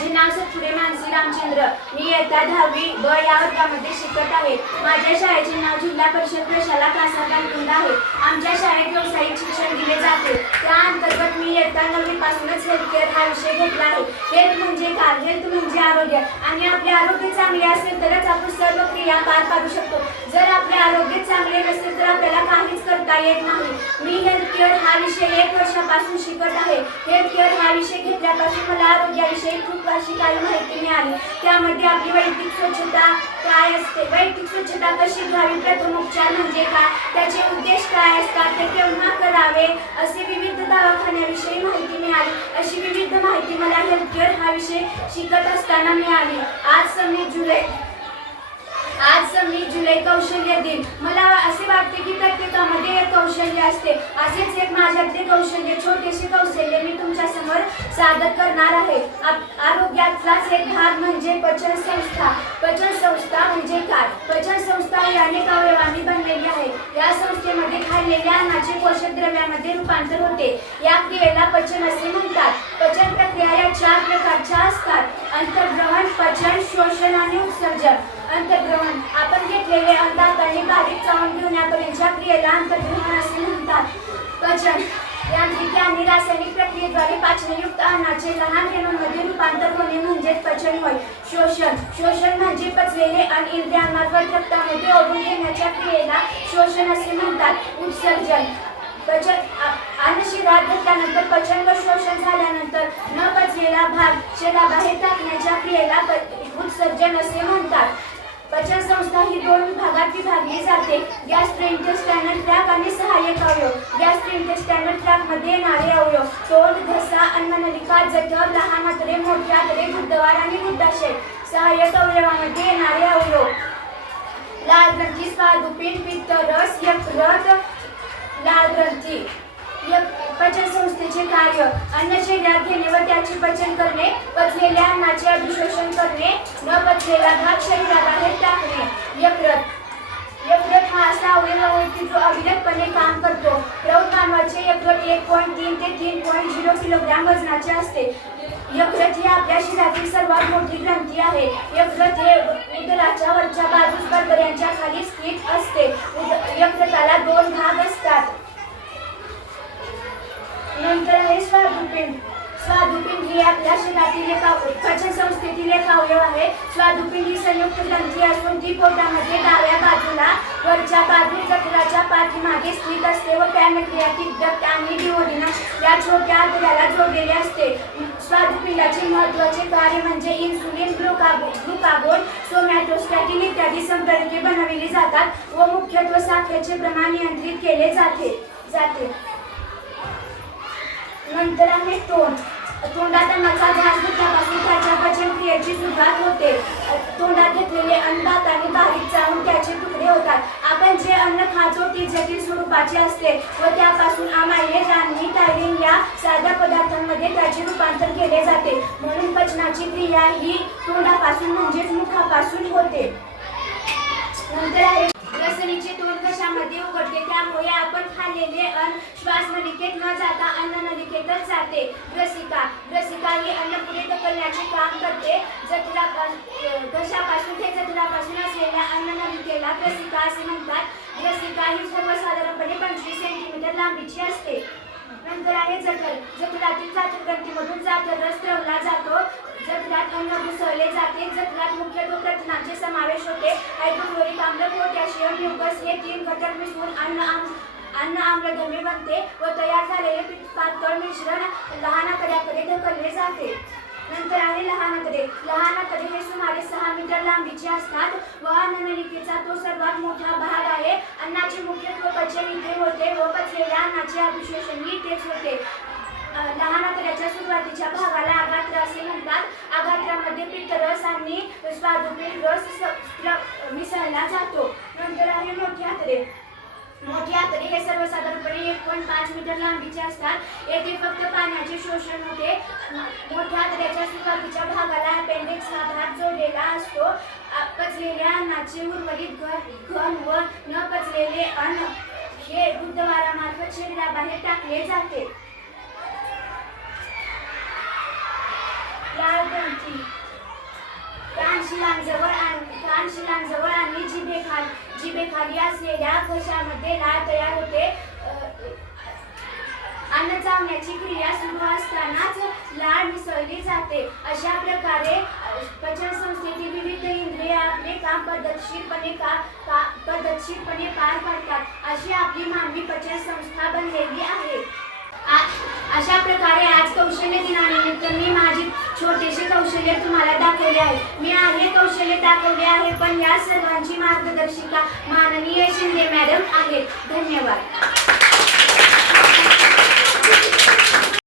माझे नाव सतपुडे मानसी रामचंद्र. मी इयत्ता दहावी ब या वर्गामध्ये शिकत आहे. माझ्या शाळेचे नाव जिल्हा परिषद प्रशाला कासा कानकुंड आहे. आमच्या शाळेत व्यावसायिक शिक्षण दिले जाते. त्या अंतर्गत मी इयत्ता नववीपासूनच हेल्थ केअर हा विषय घेतला आहे. हेल्थ म्हणजे काय? हेल्थ म्हणजे आरोग्य. आणि आपले आरोग्य चांगले असेल तरच आपण सर्व क्रिया पार पाडू शकतो. जर आपल्या करता येत नाही. मी हेल्थ केअर हा विषय एक वर्षापासून शिकत आहे. हेल्थ केअर हा विषय घेतल्यापासून मला आरोग्याविषयी खूप अशी काही माहिती मिळाली. त्यामध्ये आपली वैयक्तिक स्वच्छता काय असते? वैयक्तिक स्वच्छता कशी घ्यावी? प्रथम उपचार म्हणजे काय? त्याचे उद्देश काय असतात? ते केव्हा करावे? असे विविध दवाखान्याविषयी माहिती मिळाली. अशी विविध माहिती मला हेल्थ केअर हा विषय शिकत असताना मिळाली. आज सव्वीस जुलै. आज सव्वीस जुलै कौशल्य दिन. मला असे वाटते की प्रत्येकामध्ये कौशल्य असते. असेच एक माझ्यातले कौशल्य छोटेसे कौशल्य मी तुमच्यासमोर सादर करणार आहे. आप- आरोग्यातलाच एक भाग म्हणजे पचन संस्था. पचन संस्था म्हणजे काय? पचन संस्था ही अनेक अवयवांनी बनलेली आहे. या संस्थेमध्ये खाल्लेल्या अन्नाचे पोषक द्रव्यामध्ये रूपांतर होते. या क्रियेला पचन असे म्हणतात. पचन प्रक्रिया या चार प्रकार पचन शोषण आणि उत्सर्जन अंतर्ग्रहण आपण घेतलेले अन्नात आणि बारीक चावून घेण्यापर्यंतच्या क्रियेला अंतर्ग्रहण असे म्हणतात पचन यांत्रिकी आणि रासायनिक प्रक्रियेद्वारे पाचनयुक्त अन्नाचे लहान रेणूंमध्ये रूपांतर होणे म्हणजेच पचन होय शोषण शोषण म्हणजे पचलेले अन्न इंद्रियांमार्फत रक्तामध्ये ओढून घेण्याच्या क्रियेला शोषण असे म्हणतात उत्सर्जन पचन आ- घेतल्यानंतर पचन व शोषण झाल्यानंतर न पचलेला भाग शरीराबाहेर टाकण्याच्या क्रियेला उत्सर्जन असे म्हणतात. पचन संस्था ही दोन भागात विभागली जाते. गॅस्ट्रोइंटेस्टायनल ट्रॅक आणि सहाय्यक अवयव. गॅस्ट्रोइंटेस्टायनल ट्रॅकमध्ये येणारे अवयव. तोंड घसा अन्ननलिका जठर लहान आतडे मोठे आतडे गुदद्वार आणि गुद्धाशय सहाय्यक अवयवामध्ये येणारे अवयव. लाल ग्रंथी स्वादुपिंड पित्त रस यकृत असते यक- पचन संस्थेचे कार्य अन्न शरीरात घेणे व त्याचे पचन करणे पचलेल्या अन्नाचे अभिशोषण करणे न पचलेला भाग शरीराबाहेर टाकणे. यकृत. यकृत हा असा अवयव आहे की जो अविरतपणे काम करतो. प्रौढ मानवाचे यकृत एक पॉईंट तीन ते तीन पॉईंट झिरो किलोग्रॅम वजनाचे असते. यकृत ही आपल्या शरीरातील सर्वात मोठी ग्रंथी आहे. यकृत हे उदराच्या वरच्या बाजूस बरबऱ्यांच्या खाली स्थित असते. यकृताला दोन भाग असतात. नंतर आहे स्वादुपिंड स्वादुपिंड ही आपल्या शरीरातील एक अव- पचन संस्थेतील एक अवयव आहे. स्वादुपिंड ही संयुक्त ग्रंथी असून ती पोटामध्ये डाव्या बाजूला वरच्या बाजू जठराच्या पाठीमागे स्थित असते व पॅनक्रियाटिक डक्ट आणि डिओडिना या छोट्या आतड्याला जोडलेले असते. स्वादुपिंडाचे महत्त्वाचे कार्य म्हणजे इन्सुलिन ग्लुकागोन ग्लुकागोन सोमॅटोस्टॅटिन इत्यादी संप्रेरके बनविली जातात व मुख्यत्व साखरेचे प्रमाण नियंत्रित केले जाते जाते. नंतर आहे तोंड तोंडात अन्नाचा घास घेतल्यापासून त्याच्या पचन क्रियेची सुरुवात होते. तोंडात घेतलेले अन्न दाताने बारीक चावून त्याचे तुकडे होतात. आपण जे अन्न खातो ती जटिल स्वरूपाचे असते व त्यापासून आमायलेज आणि टायरिन या साध्या पदार्थांमध्ये त्याचे रूपांतर केले जाते. म्हणून पचनाची क्रिया ही तोंडापासून म्हणजेच मुखापासून होते नंतर आहे रसणीचे तोंड कशामध्ये उघडते त्यामुळे आपण खाल्लेले अन्न श्वास नलिकेत न जाता अन्न नलिकेतच जाते रसिका रसिका ही अन्न पुढे काम करते. जठरा घशापासून ते जठरापासून असलेल्या अन्ननलिकेला ग्रसिका असे म्हणतात. ग्रसिका ही सर्वसाधारणपणे पंचवीस सेंटीमीटर लांबीची असते. नंतर आहे जठर. जठरातील जाठर जातर रस स्त्रवला जातो. जठरात अन्न घुसवले जाते. जठरात मुख्यत्व प्रथिनांचे समावेश होते. हायड्रोक्लोरिक आम्ल पोटॅशियम म्युकस हे तीन घटक मिसळून अन्न आम- अन्न आम्लधर्मी बनते व तयार झालेले पातळ मिश्रण लहान आकड्याकडे ढकलले जाते. नंतर आहे लहान आतडे. लहान आतडे हे सुमारे सहा मीटर लांबीचे असतात. व अन्ननलिकेचा तो सर्वात मोठा भाग आहे. अन्नाचे मुख्यत्व पचन इथे होते. व पचलेल्या अन्नाचे अभिशोषण इथेच होते. लहान आतड्याच्या सुरुवातीच्या भागाला आगात्र असे म्हणतात. आगात्रामध्ये पित्तरस आणि स्वादुपीठ रस स- मिसळला जातो. नंतर आहे मोठे आतडे. मोठे आतडे हे सर्वसाधारणपणे एक पॉईंट पाच मीटर लांबीचे असतात. येथे फक्त पाण्याचे शोषण होते. मोठ्या आतड्याच्या सुरुवातीच्या भागाला अपेंडिक्स हा भाग जोडलेला असतो. पचलेल्या अन्नाचे उर्वरित घन घन व न पचलेले अन्न हे गुदद्वारामार्फत शरीराबाहेर टाकले जाते. लाल ग्रंथी. कानशिलांजवळ आणि कानशिलांजवळ आणि जिभेखाली जिभेखाली असलेल्या घशामध्ये लाळ तयार होते. अन्न चावण्याची क्रिया सुरू असतानाच लाळ मिसळली जाते. अशा प्रकारे अ, पचनसंस्थेतील विविध इंद्रिय आपले काम पद्धतशीरपणे का, का पद्धतशीरपणे पार पाडतात. अशी आपली मानवी पचन संस्था बनलेली आहे. अशा प्रकारे आज कौशल्य दिनानिमित्त मी माझी छोटीशी कौशल्य तुम्हाला दाखवले आहे. मी आहे कौशल्य दाखवले आहे पण या सर्वांची मार्गदर्शिका माननीय शिंदे मॅडम आहेत. धन्यवाद.